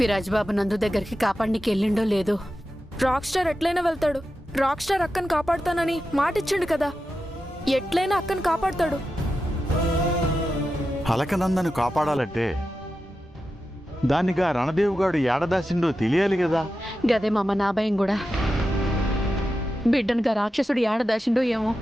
విరాజ్ బాబు నందు దగ్గరికి కాపాడనికి వెళ్ళిండో లేదో. రాక్ స్టార్ ఎట్లయినా వెళ్తాడు. రాక్ స్టార్ అక్కను కాపాడుతానని మాటిచ్చిండు కదా, ఎట్లయినా అక్కను కాపాడుతాడు. అలకనందను కాపాడాలంటే దానిగా రణదేవుగాడు ఏడదాసిండో తెలియాలి కదా. గదే మామ నా భయం కూడా. బిడ్డనుగా రాక్షసుడు ఏడదాసిండో ఏమో.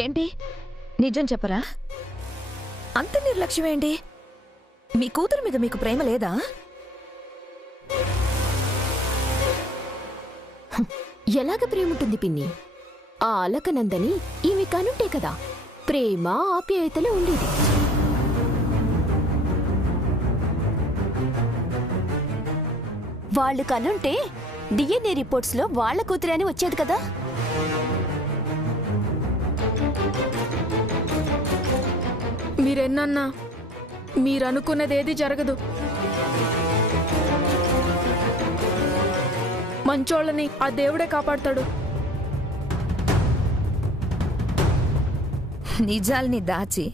ఏంటి నిజం చెప్పరా? అంత నిర్లక్ష్యం ఏంటి? మీ కూతురు మీద మీకు ప్రేమ లేదా? ఎలాగ ప్రేమ ఉంటుంది పిన్ని? ఆ అలకనందని ఈమె కనుంటే కదా ప్రేమ ఆప్యాయతలో ఉండేది. వాళ్ళు కనుంటే డిఎన్ఏ రిపోర్ట్స్ లో వాళ్ళ కూతురే అని వచ్చేది కదా. మీరెన్నన్నా మీరనుకున్నదేది జరగదు. మంచోళ్ళని ఆ దేవుడే కాపాడతాడు. నిజాల్ని దాచి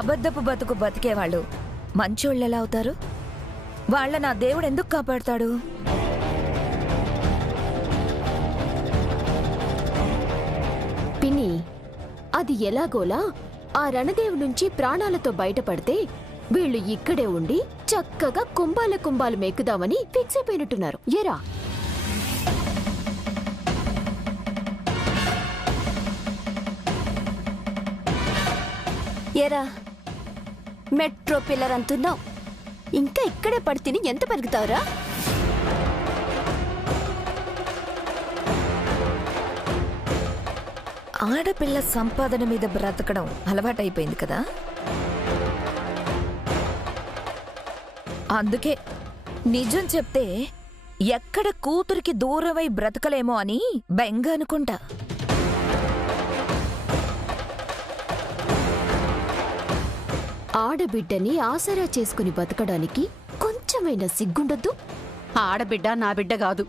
అబద్ధపు బతుకు బతికేవాళ్ళు మంచోళ్ళెలా అవుతారు? వాళ్ళ నా దేవుడు ఎందుకు కాపాడతాడు? పిన్ని, అది ఎలాగోలా ఆ రణదేవు నుంచి ప్రాణాలతో బయటపడితే వీళ్ళు ఇక్కడే ఉండి చక్కగా కుంభాలు మేకుదామని ఫిక్స్ అయిపోయినట్టున్నారు. ఏరా ఏరా మెట్రో పిల్లర్ అంటున్నావు, ఇంకా ఇక్కడే పడి తిని ఎంత పెరుగుతావురా? ఆడపిల్ల సంపాదన మీద బ్రతకడం అలవాటైపోయింది కదా, అందుకే నిజం చెప్తే ఎక్కడ కూతురికి దూరమై బ్రతకలేమో అని బెంగ అనుకుంటా. ఆడబిడ్డని ఆసరా చేసుకుని బతకడానికి కొంచెమైనా సిగ్గుండద్దు? ఆడబిడ్డ నా బిడ్డ కాదు.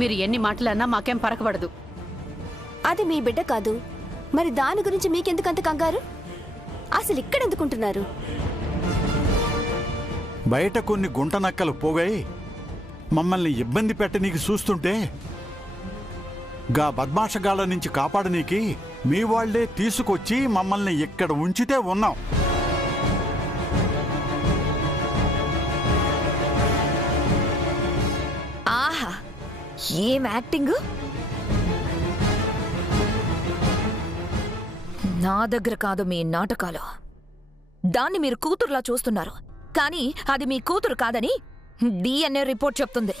మీరు ఎన్ని మాటలన్నా మాకేం పరకబడదు. అది మీ బిడ్డ కాదు, మరి దాని గురించి మీకెందుకంత కంగారు? అసలు ఇక్కడెందుకుంటున్నారు? బయట కొన్ని గుంట నక్కలు పోగాయి మమ్మల్ని ఇబ్బంది పెట్టనీకి చూస్తుంటే గా బద్మాషగాళ్ళ నుంచి కాపాడనీకి మీ వాళ్లే తీసుకొచ్చి మమ్మల్ని ఇక్కడ ఉంచితే ఉన్నాం. ఆహా, ఏం యాక్టింగ్! నా దగ్గర కాదు మీ నాటకాలు. దాన్ని మీరు కూతురులా చూస్తున్నారు, కానీ అది మీ కూతురు కాదని డిఎన్ఏ రిపోర్ట్ చెప్తుంది.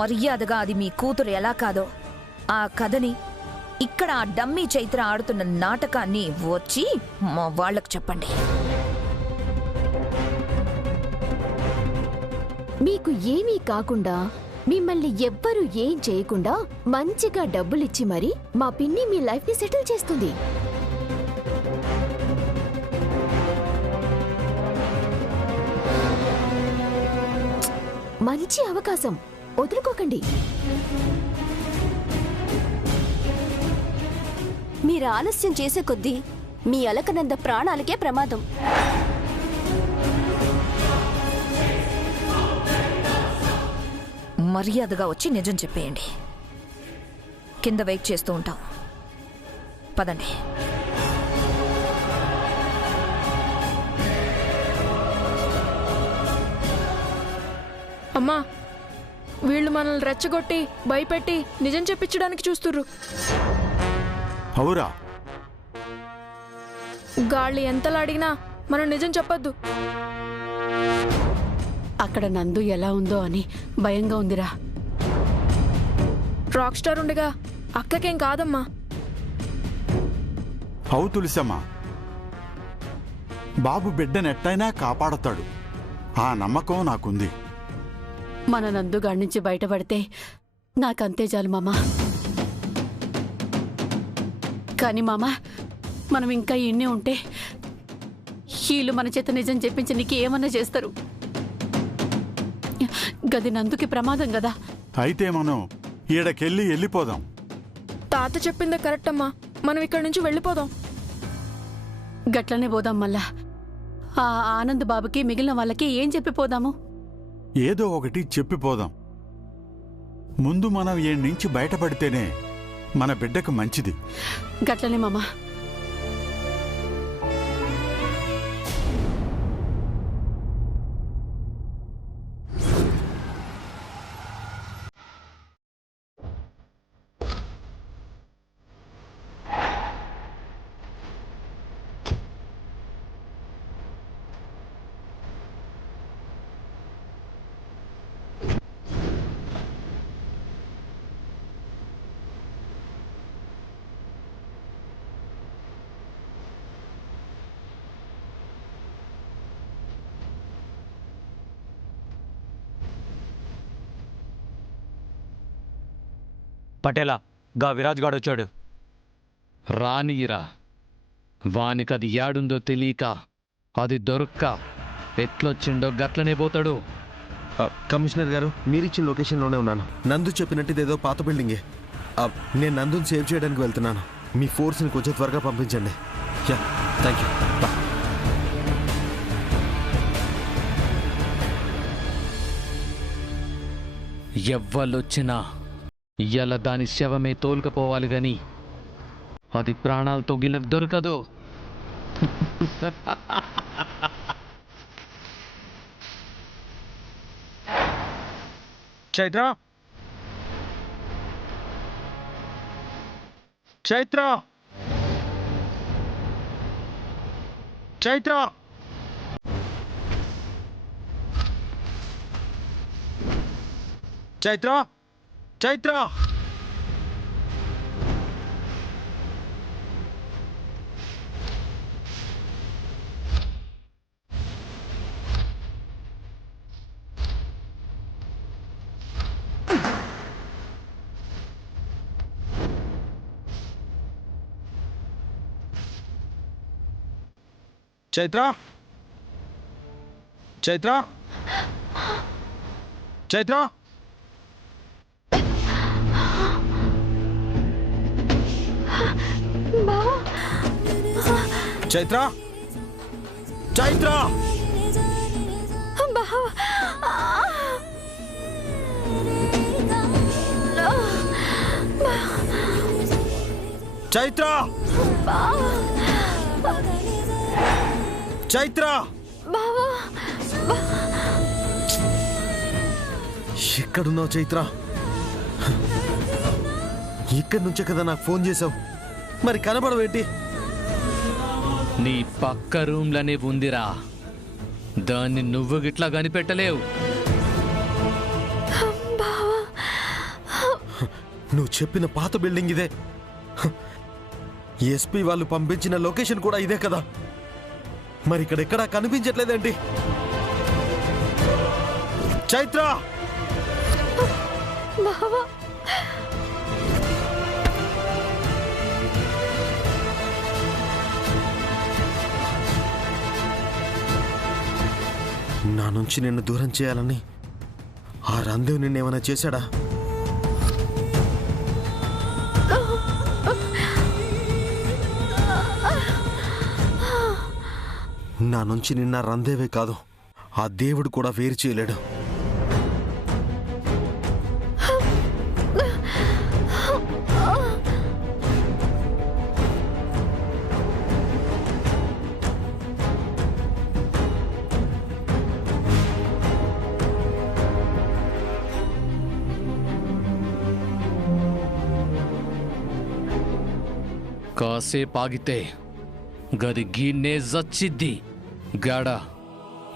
మర్యాదగా అది మీ కూతురు ఎలా కాదో ఆ కథని, ఇక్కడ ఆ డమ్మీ చైత్ర ఆడుతున్న నాటకాన్ని వచ్చి మా వాళ్లకు చెప్పండి. మీకు ఏమీ కాకుండా, మిమ్మల్ని ఎవ్వరూ ఏం చేయకుండా మంచిగా డబ్బులిచ్చి మరి మా పిన్ని మీ లైఫ్ ని సెటిల్ చేస్తుంది. మంచి అవకాశం, వదులుకోకండి. మీరు ఆలస్యం చేసే కొద్దీ మీ అలకనంద ప్రాణాలకే ప్రమాదం. మర్యాదగా వచ్చి నిజం చెప్పేయండి. కింద వెయిట్ చేస్తూ ఉంటాం. పదండి. అమ్మా, వీళ్ళు మనల్ని రెచ్చగొట్టి భయపెట్టి నిజం చెప్పించడానికి చూస్తుర్రు. అవురా? గాళ్ళు ఎంతలా అడిగినా మనం నిజం చెప్పొద్దు. అక్కడ నందు ఎలా ఉందో అని భయంగా ఉందిరా. రాక్ స్టార్ ఉండగా అక్కకేం కాదమ్మా. అవు తులసమ్మ, బాబు బిడ్డనెట్టయినా కాపాడతాడు. ఆ నమ్మకం నాకుంది. మన నందుగాడి నుంచి బయటపడితే నాకంతే చాలు మామా. కానీ మామా, మనం ఇంకా ఇన్నే ఉంటే వీళ్ళు మన చేత నిజం చెప్పించి నీకు ఏమన్నా చేస్తారు. గది నందుకి ప్రమాదం కదా. అయితే మనం ఈడకెళ్ళి వెళ్ళిపోదాం. తాత చెప్పిందే కరెక్ట్ అమ్మా, మనం ఇక్కడి నుంచి వెళ్ళిపోదాం. గట్లనే పోదాం. మళ్ళా ఆ ఆనంద్ బాబుకి మిగిలిన వాళ్ళకి ఏం చెప్పిపోదాము? ఏదో ఒకటి చెప్పిపోదాం. ముందు మనం ఈ నుంచి బయటపడితేనే మన బిడ్డకు మంచిది. గట్లనే మామా. పటేలా, గా విరాజ్ గాడు వచ్చాడు. రానిరా, వానికది యాడుందో తెలియక అది దొరక్క ఎట్లొచ్చిండో గట్లనే పోతాడు. కమిషనర్ గారు, మీరిచ్చిన లొకేషన్లోనే ఉన్నాను. నందు చెప్పినట్టు ఇదేదో పాత బిల్డింగే. నేను నందుని సేవ్ చేయడానికి వెళ్తున్నాను. మీ ఫోర్స్ని కొంచెం త్వరగా పంపించండి. Yeah, thank you. బా. ఎవ్వళ్ళొచ్చినా ఇయ్యాల దాని శవమే తోలుకపోవాలి గాని అది ప్రాణాలతో గిన్నెకు దొరకదు. చైత్ర, చైత్ర, చైత్ర, చైత్ర, చైత్ర. చైత్ర, చైత్ర, చైత్ర. చైత్ర, చైత్ర. చైత్ర, చైత్ర. ఎక్కడున్నావు చైత్ర? ఇక్కడి నుంచే కదా నాకు ఫోన్ చేసావు, మరి కనబడవేంటి? నీ పక్క రూమ్లనే ఉందిరా, దాన్ని నువ్వు గిట్లా కనిపెట్టలేవు. నువ్వు చెప్పిన పాత బిల్డింగ్ ఇదే. ఎస్పీ వాళ్ళు పంపించిన లొకేషన్ కూడా ఇదే కదా. మరి ఇక్కడ ఎక్కడా కనిపించట్లేదేంటి? చైత్ర, నా నుంచి నిన్ను దూరం చేయాలని ఆ రందేవ్ నిన్నేమైనా చేశాడా? నా నుంచి నిన్న రందేవే కాదు, ఆ దేవుడు కూడా వేరు చేయలేడు. కాసేపు ఆగితే గది గీన్నే జచ్చిద్ది. గాడ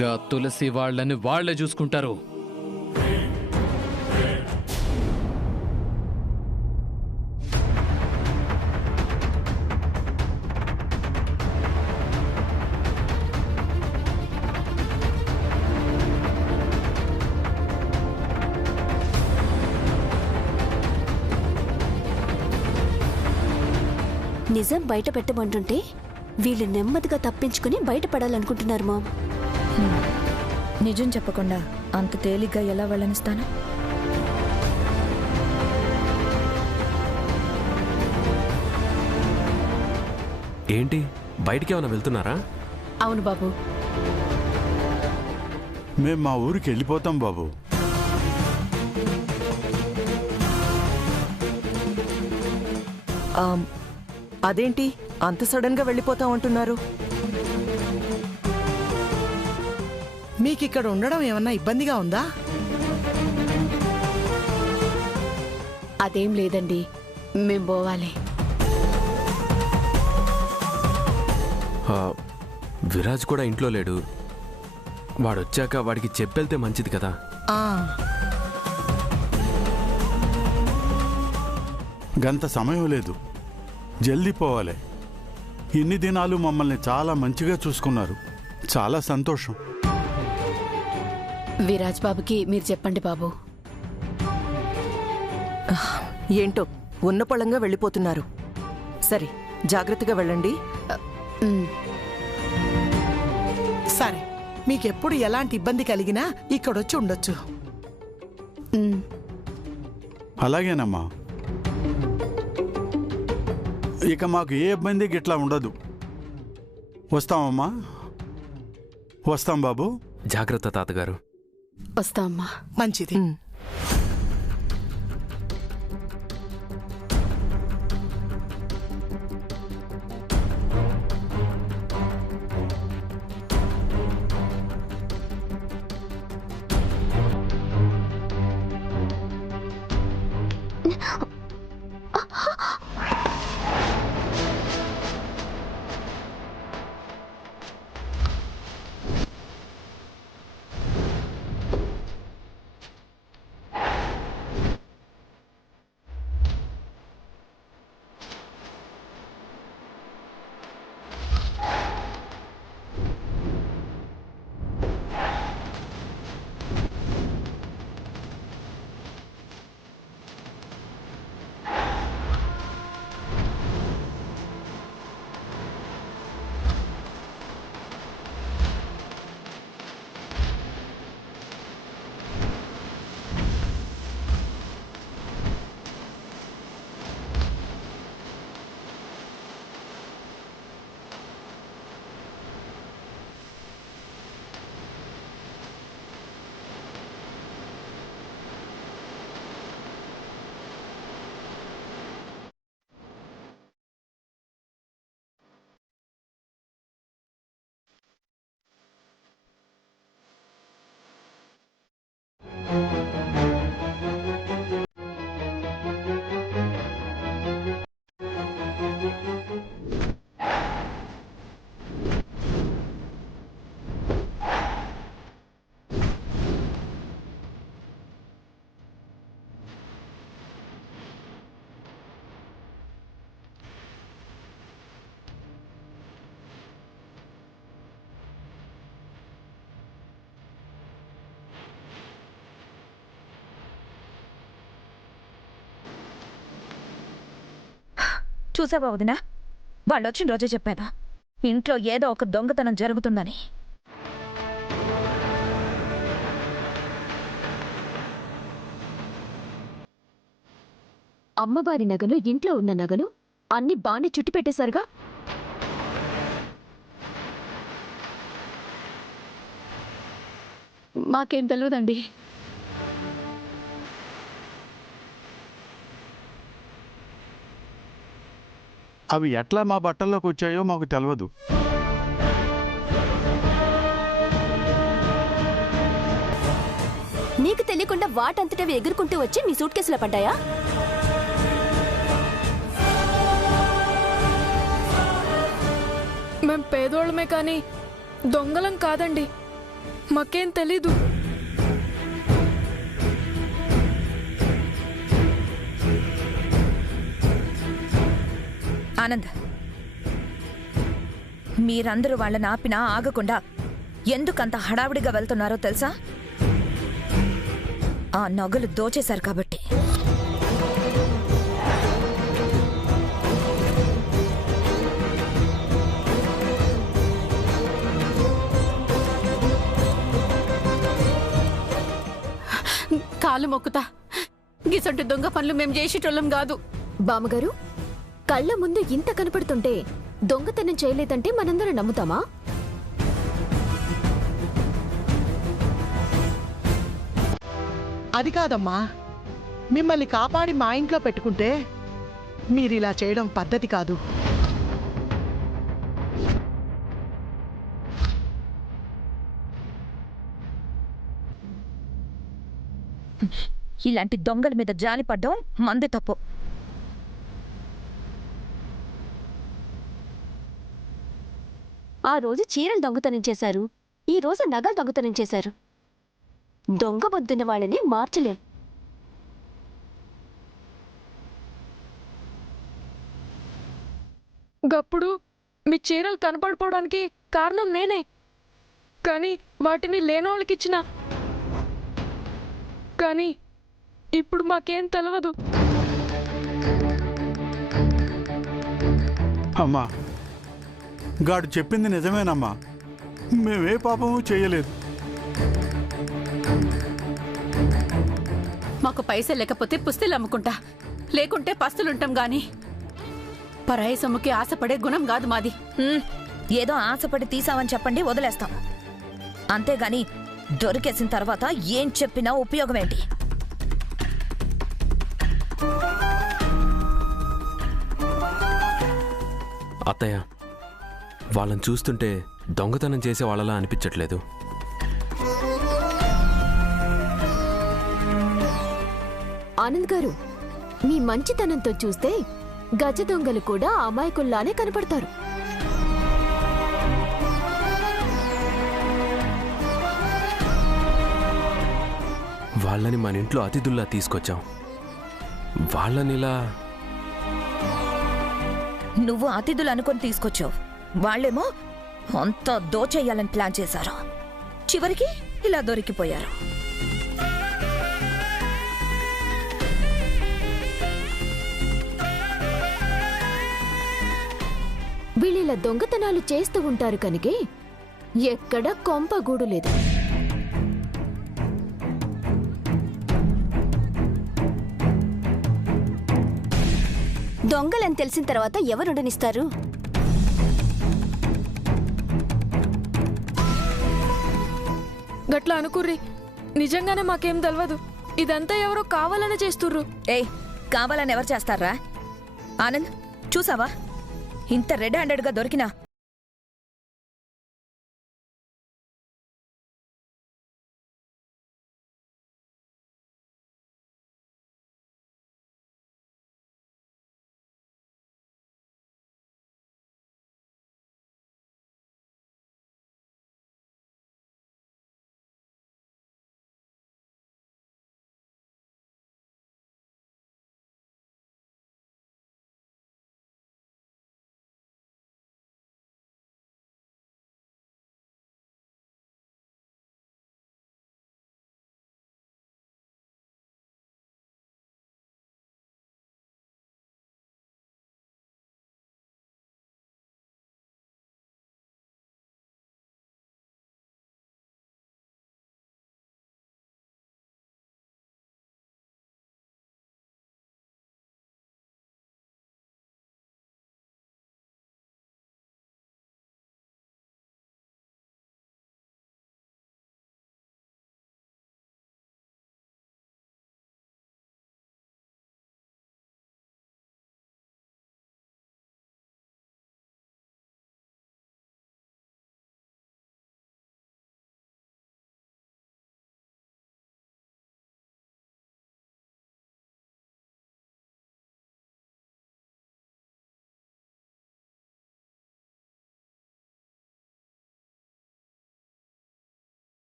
గా తులసి వాళ్ళని వాళ్లే చూసుకుంటారు. నిజం బయట పెట్టమంటుంటే వీళ్ళు నెమ్మదిగా తప్పించుకుని బయటపడాలనుకుంటున్నారు మామ్. నిజం చెప్పకుండా అంత తేలిగ్గా ఎలా వెళ్ళనిస్తాను? ఏంటి బయటికి ఏమైనా వెళ్తున్నారా? అవును బాబు. మేం మా ఊరికి వెళ్ళిపోతాం బాబు. అదేంటి అంత సడన్ గా వెళ్ళిపోతాం అంటున్నారు? మీకిక్కడ ఉండడం ఏమన్నా ఇబ్బందిగా ఉందా? అదేం లేదండి, మేం పోవాలి. విరాజ్ కూడా ఇంట్లో లేడు. వాడొచ్చాక వాడికి చెప్పెళ్తే మంచిది కదా. గంత సమయం లేదు, జల్దీ పోవాలి. ఇన్ని దినాలు మమ్మల్ని చాలా మంచిగా చూసుకున్నారు. చాలా సంతోషం. విరాజ్ బాబుకి మీరు చెప్పండి బాబు. ఏంటో ఉన్న పళంగా వెళ్ళిపోతున్నారు. సరే, జాగ్రత్తగా వెళ్ళండి. సరే, మీకెప్పుడు ఎలాంటి ఇబ్బంది కలిగినా ఇక్కడొచ్చి ఉండొచ్చు. అలాగేనమ్మా. ఇక మాకు ఏ ఇబ్బంది గిట్లా ఉండదు. వస్తామమ్మా. వస్తాం బాబు. జాగ్రత్త తాతగారు. వస్తామమ్మా. మంచిది. చూసావా వదినా, వాళ్ళు వచ్చిన రోజే చెప్పాను ఇంట్లో ఏదో ఒక దొంగతనం జరుగుతుందని. అమ్మవారి నగలు, ఇంట్లో ఉన్న నగలు అన్ని బాగానే చుట్టి పెట్టేశారుగా. మాకేం తెలియదండి. అవి ఎట్లా మా బట్టల్లోకి వచ్చాయో మాకు తెలియదు. నీకు తెలియకుండా వాటంతటవి ఎగురుకుంటూ వచ్చి నీ సూట్ కేసులో పడ్డాయా? మేం పేదోళ్ళమే కానీ దొంగలం కాదండి. మాకేం తెలీదు. ఆనంద్, మీరందరూ వాళ్ళని ఆపినా ఆగకుండా ఎందుకంత హడావిడిగా వెళ్తున్నారో తెలుసా? ఆ నగలు దోచేశారు కాబట్టి. కాళ్ళు మొక్కుతా. గిసంటి దొంగ పనులు మేం చేసేటోళ్ళం కాదు. బామ్మగారు, కళ్ళ ముందు ఇంత కనపడుతుంటే దొంగతనం చేయలేదంటే మనందరం నమ్ముతామా? అది కాదమ్మా, మిమ్మల్ని కాపాడి మా ఇంట్లో పెట్టుకుంటే మీరిలా చేయడం పద్ధతి కాదు. ఇలాంటి దొంగల మీద జాలి పడ్డం మంది తప్పు. ఆ రోజు చీరలు దొంగతనం చేశారు, ఈ రోజు నగలు దొంగతనం చేశారు. దొంగ బొద్దున్న వాళ్ళని మార్చలేం. గప్పుడు మీ చీరలు కనపడిపోవడానికి కారణం నేనే, కానీ వాటిని లేనోళ్ళకిచ్చిన. కానీ ఇప్పుడు మాకేం తెలియదు. అమ్మా, గాడు చెప్పింది నిజమేనమ్మా. మేమే పాపము చేయలేదు. మాకు పైసలు లేకపోతే పుస్తలు అమ్ముకుంటా, లేకుంటే పస్తులుంటాం గాని పరాయి సొమ్ముకి ఆశపడే గుణం కాదు మాది. ఏదో ఆశపడి తీసామని చెప్పండి, వదిలేస్తాం. అంతేగాని దొరికేసిన తర్వాత ఏం చెప్పినా ఉపయోగమేంటి? అత్తయ్య, వాళ్ళని చూస్తుంటే దొంగతనం చేసే వాళ్ళలా అనిపించట్లేదు. ఆనంద్ గారు, మీ మంచితనంతో చూస్తే గజ దొంగలు కూడా అమాయకుల్లానే కనపడతారు. వాళ్ళని మన ఇంట్లో అతిథుల్లా తీసుకొచ్చాం. వాళ్ళనిలా నువ్వు అతిథులు అనుకొని తీసుకొచ్చావు, వాళ్ళేమో అంతా దోచేయాలని ప్లాన్ చేశారు. చివరికి ఇలా దొరికిపోయారు. వీళ్ళిలా దొంగతనాలు చేస్తూ ఉంటారు కనుకే ఎక్కడ కొంపగూడు లేదు. దొంగలని తెలిసిన తర్వాత ఎవరుడనిస్తారు? గట్లా అనుకుర్రి, నిజంగానే మాకేం తెలియదు. ఇదంతా ఎవరో కావాలని చేస్తుర్రు. ఏయ్, కావాలని ఎవరు చేస్తారా? ఆనంద్, చూసావా? ఇంత రెడ్ హ్యాండెడ్గా దొరికినా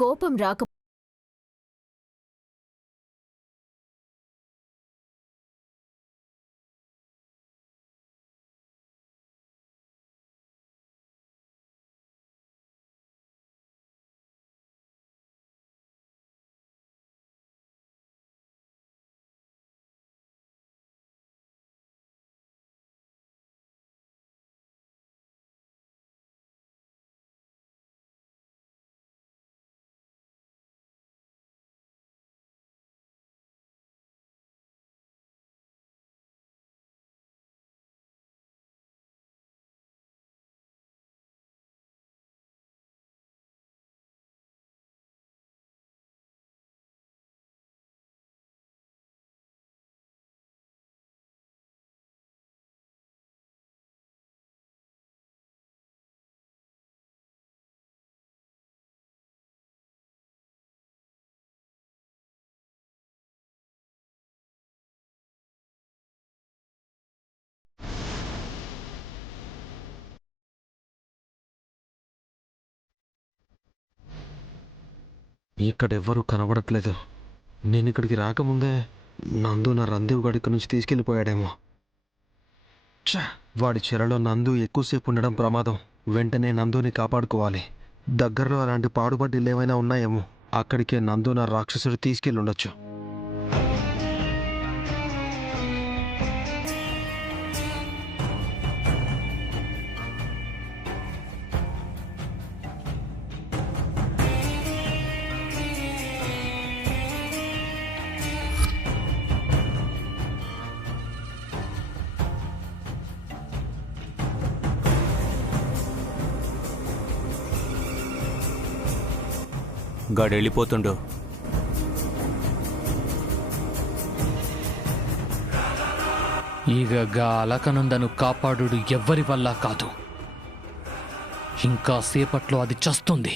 కోపం రాక ఇక్కడ ఎవ్వరూ కనబడట్లేదు. నేను ఇక్కడికి రాకముందే నందు నా రందేవ్ గడి ఇక్కడి నుంచి తీసుకెళ్ళిపోయాడేమో. ఛ! వాడి చెరలో నందు ఎక్కువసేపు ఉండడం ప్రమాదం. వెంటనే నందుని కాపాడుకోవాలి. దగ్గరలో అలాంటి పాడుబడ్డీలు ఏమైనా ఉన్నాయేమో. అక్కడికే నందు నా రాక్షసుడు తీసుకెళ్ళి ఉండొచ్చు. గాడు వెళ్ళిపోతుండు. ಈಗ గా అలకనందను కాపాడుడు ఎవ్వరి వల్ల కాదు. ఇంకా సేపట్లో అది చస్తుంది.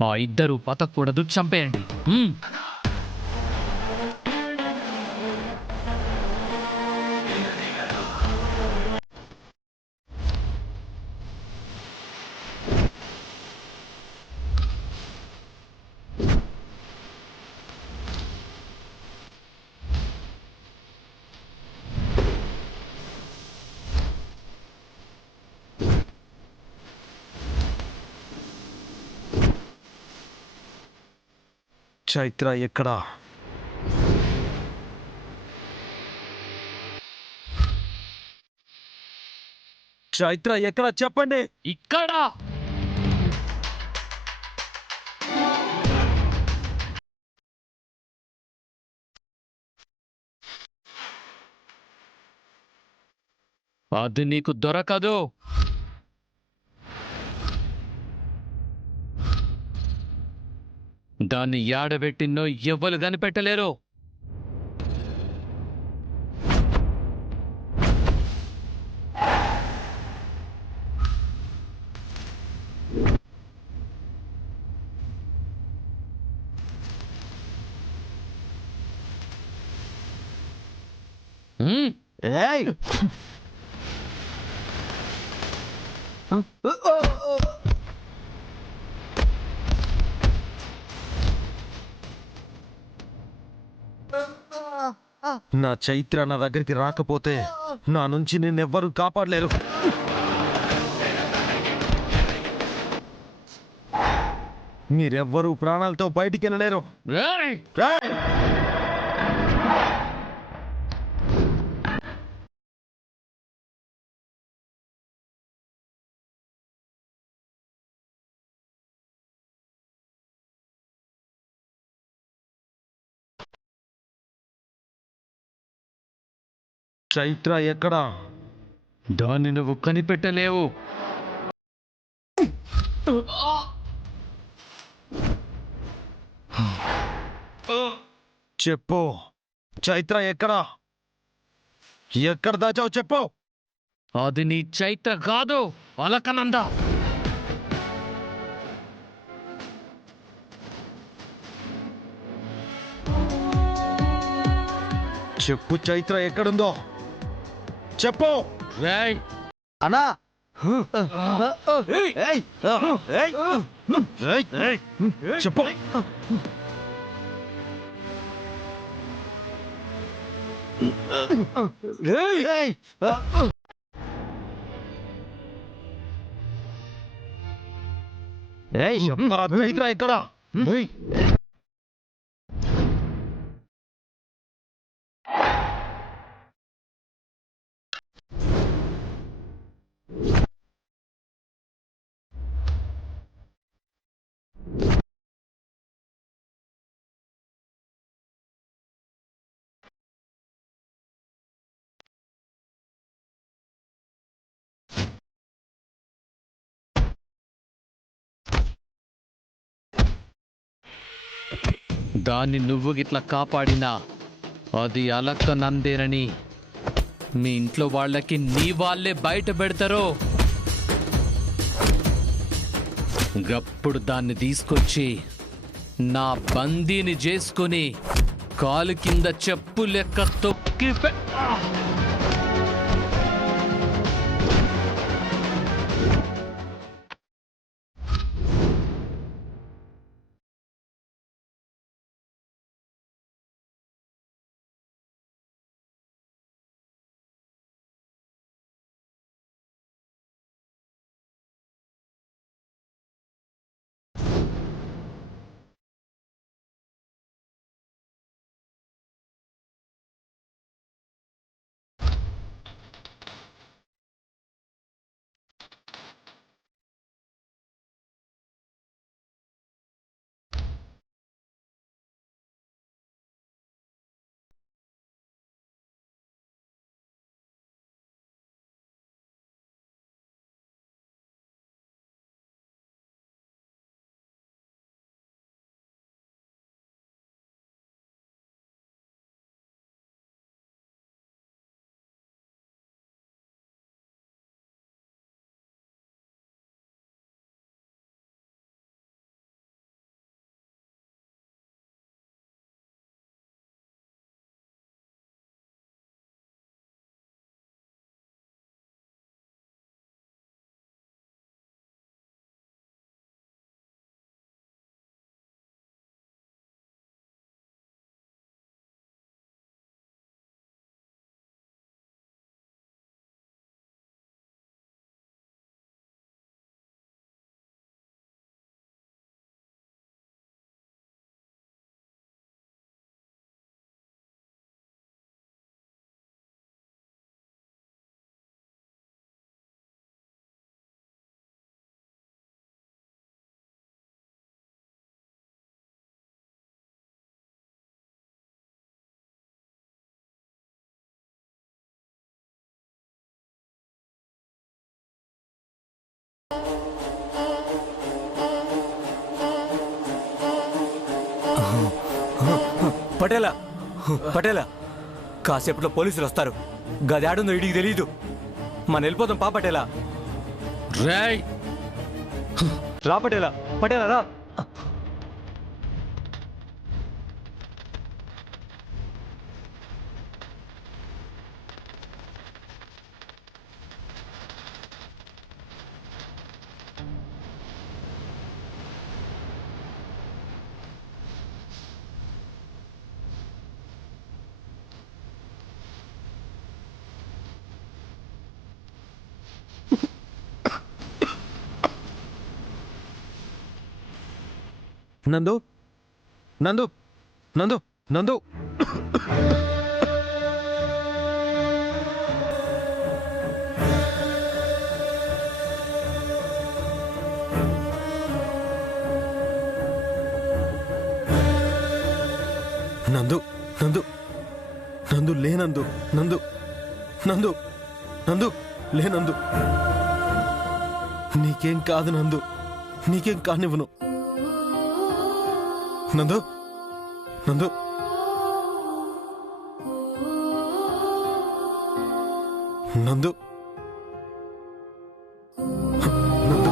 ఆ ఇద్దరు బతకూడదు, చంపేయండి. చైత్ర ఎక్కడా? చైత్ర ఎక్కడా చెప్పండి. ఇక్కడ అది నీకు దొరకదు. దాన్ని యాడబెట్టినో ఎవ్వరు కనిపెట్టలేరు. ఏయ్! నా చైత్ర నా దగ్గరికి రాకపోతే నా నుంచి నిన్నెవ్వరూ కాపాడలేరు. మీరెవ్వరూ ప్రాణాలతో బయటికి వెళ్ళలేరు. చైత్ర ఎక్కడా? దాన్ని నువ్వు కనిపెట్టలేవు. చెప్పు, చైత్ర ఎక్కడా? ఎక్కడ దాచావు చెప్పు. అది నీ చైత్ర కాదు, అలకనంద. చెప్పు, చైత్ర ఎక్కడుందో చెప్పు. అన్నా చెప్పు. ఇక్కడ దాన్ని నువ్వు గిట్లా కాపాడినా అది అలక్క నందేనని మీ ఇంట్లో వాళ్ళకి నీ వాళ్ళే బయట పెడతారో గప్పుడు దాన్ని తీసుకొచ్చి నా బందీని చేసుకుని కాలు కింద చెప్పు లెక్క తొక్కి పటేలా పటేలా కాసేపట్లో పోలీసులు వస్తారు గదాడుందో ఇడికి తెలీదు మన వెళ్ళిపోతాం పటేలా రేయ్ రా పటేలా పటేలా రా నందు నందు నందు నందు నందు నందు నందు లే నందు నందు నందు నందు లే నందు నీకేం కాదు నందు నీకేం కానివ్వను నందు నందు నందు నందు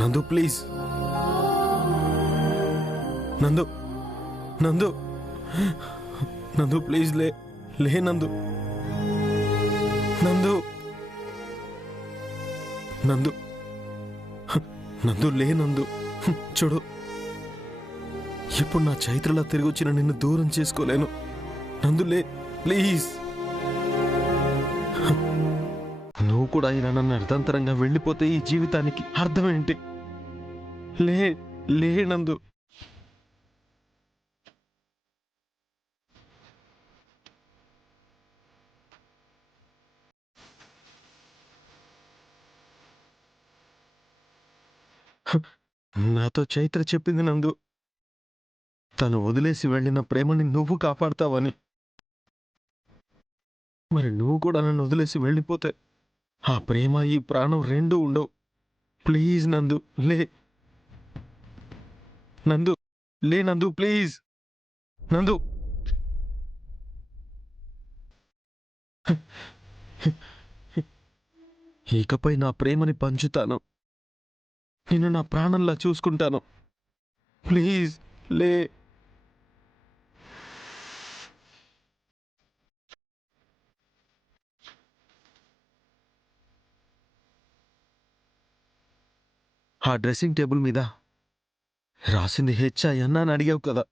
నందు ప్లీజ్ నందు నందు నందు ప్లీజ్ లే లే నందు నందు నందు నందు లే నందు చూడు ఇప్పుడు నా చైత్రలా తిరిగి వచ్చిన నిన్ను దూరం చేసుకోలేను నందులే ప్లీజ్ నువ్వు కూడా ఇలా నన్ను అర్థంతరంగా వెళ్ళిపోతే ఈ జీవితానికి అర్థమేంటి లే లే నందు. నాతో చైత్ర చెప్పింది నందు, తను వదిలేసి వెళ్ళిన ప్రేమని నువ్వు కాపాడతావని. మరి నువ్వు కూడా నన్ను వదిలేసి వెళ్ళిపోతే ఆ ప్రేమ ఈ ప్రాణం రెండూ ఉండవు. ప్లీజ్ నందు లే. నందు లే నందు, ప్లీజ్ నందు. ఇకపై నా ప్రేమని పంచుతాను, నిన్ను నా ప్రాణంలా చూసుకుంటాను. ప్లీజ్ లే. ఆ డ్రెస్సింగ్ టేబుల్ మీద రాసింది HIN అని అడిగావు కదా,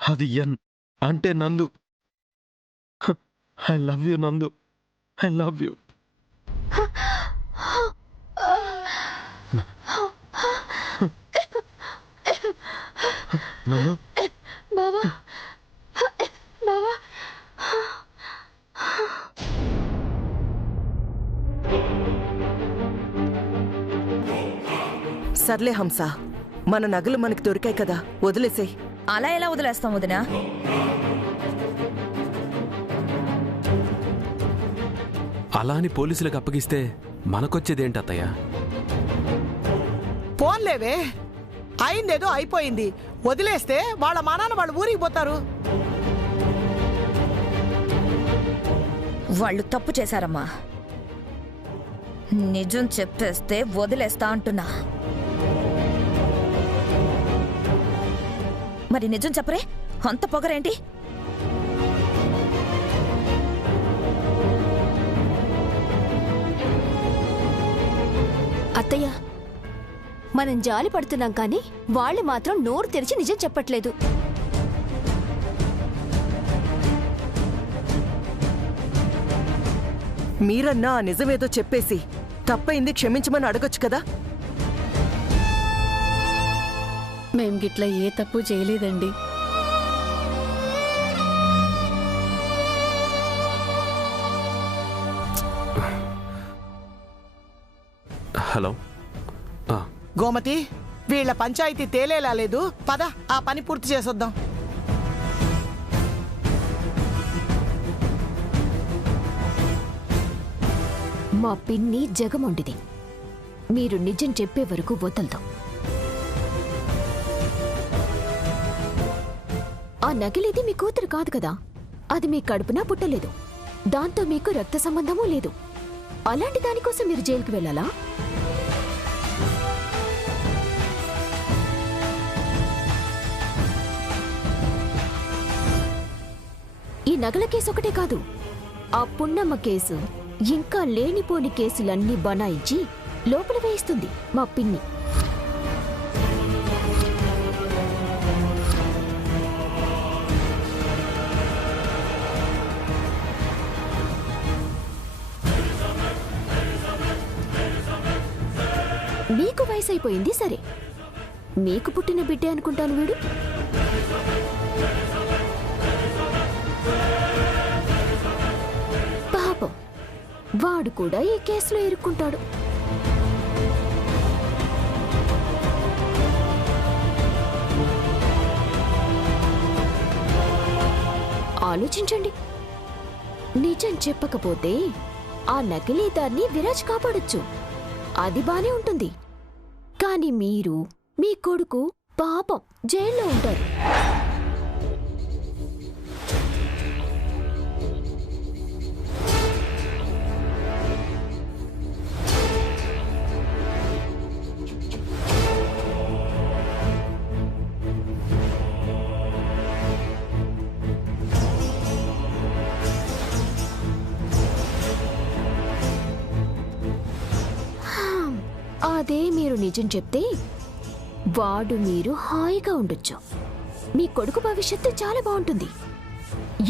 అది ఎన్ అంటే నందు. ఐ లవ్ యూ నందు, ఐ లవ్ యూ. నందు, బావా బావా సర్లే హంస, మన నగలు మనకి దొరికాయి కదా, వదిలేసే. అలా ఎలా వదిలేస్తాం వదినా? అలా అని పోలీసులకు అప్పగిస్తే మనకొచ్చేదేంటి అత్తయ్య? పోన్లేవే, అయిందేదో అయిపోయింది. వదిలేస్తే వాళ్ళ మానాన్న వాళ్ళు ఊరికి పోతారు. వాళ్ళు తప్పు చేశారమ్మా. నిజం చెప్పేస్తే వదిలేస్తా అంటున్నా. మరి నిజం చెప్పరే, అంత పొగరేంటి? అత్తయ్య, మనం జాలి పడుతున్నాం కానీ వాళ్ళు మాత్రం నోరు తెరిచి నిజం చెప్పట్లేదు. మీరన్నా ఆ నిజమేదో చెప్పేసి తప్పైంది క్షమించమని అడగొచ్చు కదా. మేం గిట్లా ఏ తప్పు చేయలేదండి. హలో. గోమతి, వీళ్ళ పంచాయతీ తేలేలా లేదు. పద, ఆ పని పూర్తి చేసొద్దాం. మా పిన్ని జగమొండిది. మీరు నిజం చెప్పే వరకు వదలదు. ఆ నగిలేది మీ కూతురు కాదు కదా, అది మీ కడుపున పుట్టలేదు. దాంతో మీకు రక్త సంబంధమూ లేదు. అలాంటి దానికోసం మీరు జైలుకి వెళ్ళాలా? ఈ నగల కేసు ఒకటే కాదు, ఆ పున్నమ్మ కేసు, ఇంకా లేనిపోని కేసులన్నీ బనాయించి లోపల వేయిస్తుంది మా పిన్ని. మీకు వయసు అయిపోయింది సరే, మీకు పుట్టిన బిడ్డే అనుకుంటాను వీడు. పాపం, వాడు కూడా ఈ కేసులో ఇరుక్కుంటాడు. ఆలోచించండి. నిజం చెప్పకపోతే ఆ నకిలీ దాన్ని విరాజ్ కాపాడొచ్చు, అది బానే ఉంటుంది. కానీ మీరు, మీ కొడుకు పాపం జైల్లో ఉంటారు. అదే మీరు నిజం చెప్తే వాడు మీరు హాయిగా ఉండొచ్చు. మీ కొడుకు భవిష్యత్తు చాలా బాగుంటుంది.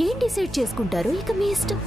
ఏం డిసైడ్ చేసుకుంటారో ఇక మీ ఇష్టం.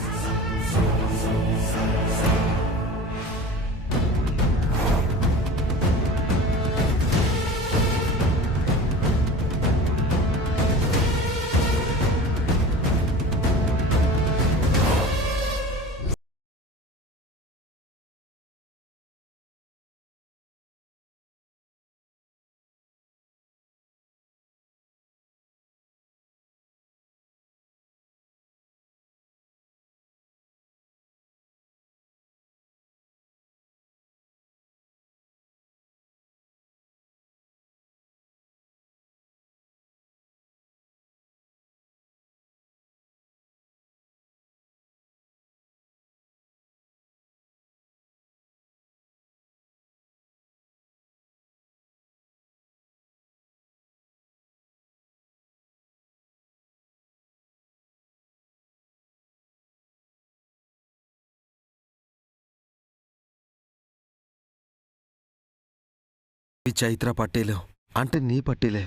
ఈ చైత్ర పట్టీలు అంటే నీ పట్టీలే.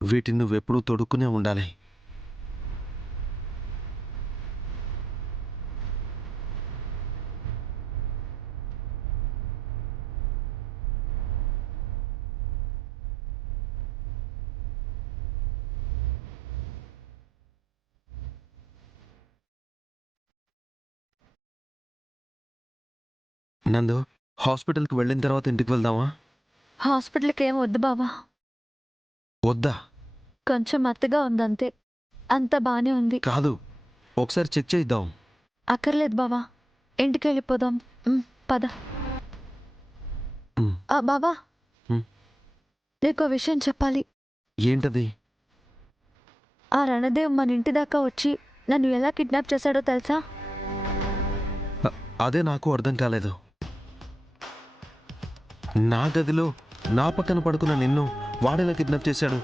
వీటిని నువ్వెప్పుడూ తొడుక్కునే ఉండాలి. నందు, హాస్పిటల్కి వెళ్ళిన తర్వాత ఇంటికి వెళ్దామా? హాస్పిటల్కి ఏం వద్దు బావా. వద్దా? కొంచెం మత్తుగా ఉందంతే, అంత బానే ఉంది. కాదు, ఒకసారి చెక్ చేద్దాం. అక్కర్లేదు బావా, ఇంటికి వెళ్ళిపోదాం. పద. బావా, నీకో విషయం చెప్పాలి. ఏంటది? ఆ రణదేవ్ మన ఇంటి దాకా వచ్చి నన్ను ఎలా కిడ్నాప్ చేశాడో తెలుసా? అదే నాకు అర్థం కాలేదు. నా గదిలో నా పక్కన పడుకున్న నిన్ను వాడేలా కిడ్నాప్ చేశాడు?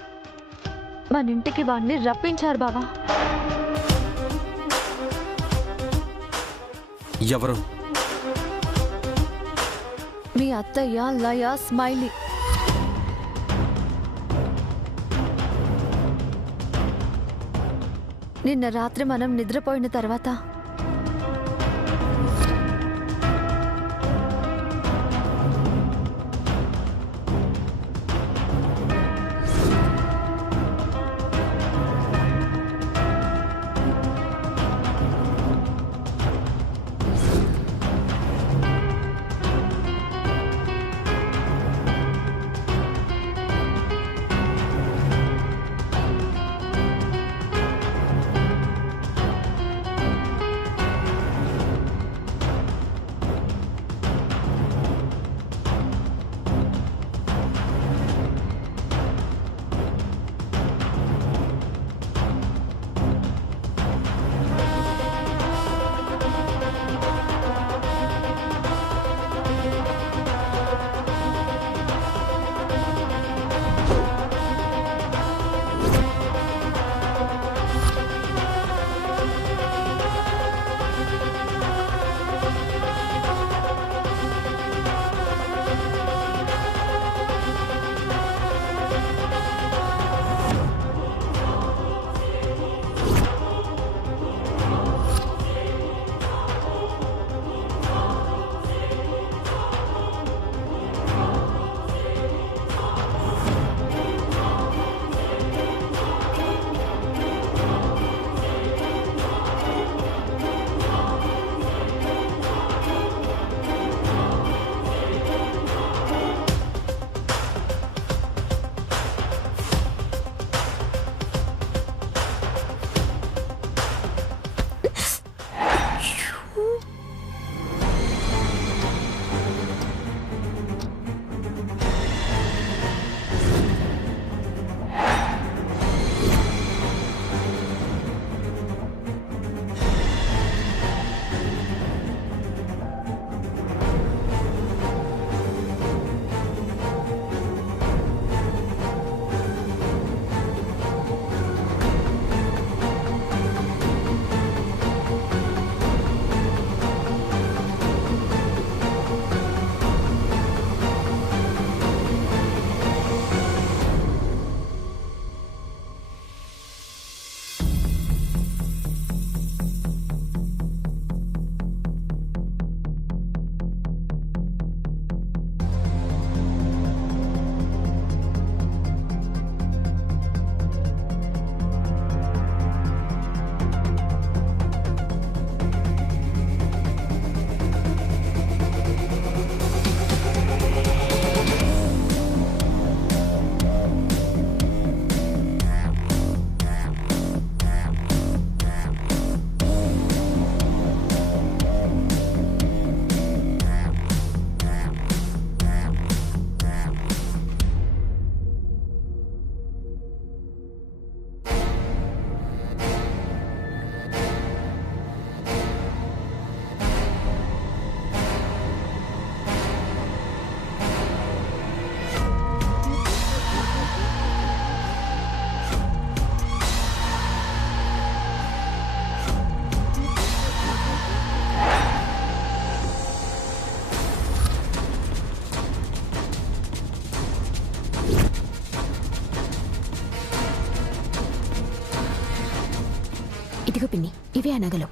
మన ఇంటికి వాడిని రప్పించారు బావా. ఎవరు? మీ అత్తయ్య లయ స్మైలీ. నిన్న రాత్రి మనం నిద్రపోయిన తర్వాత ఇదిగో పిన్ని, ఇవే ఆ నగలు.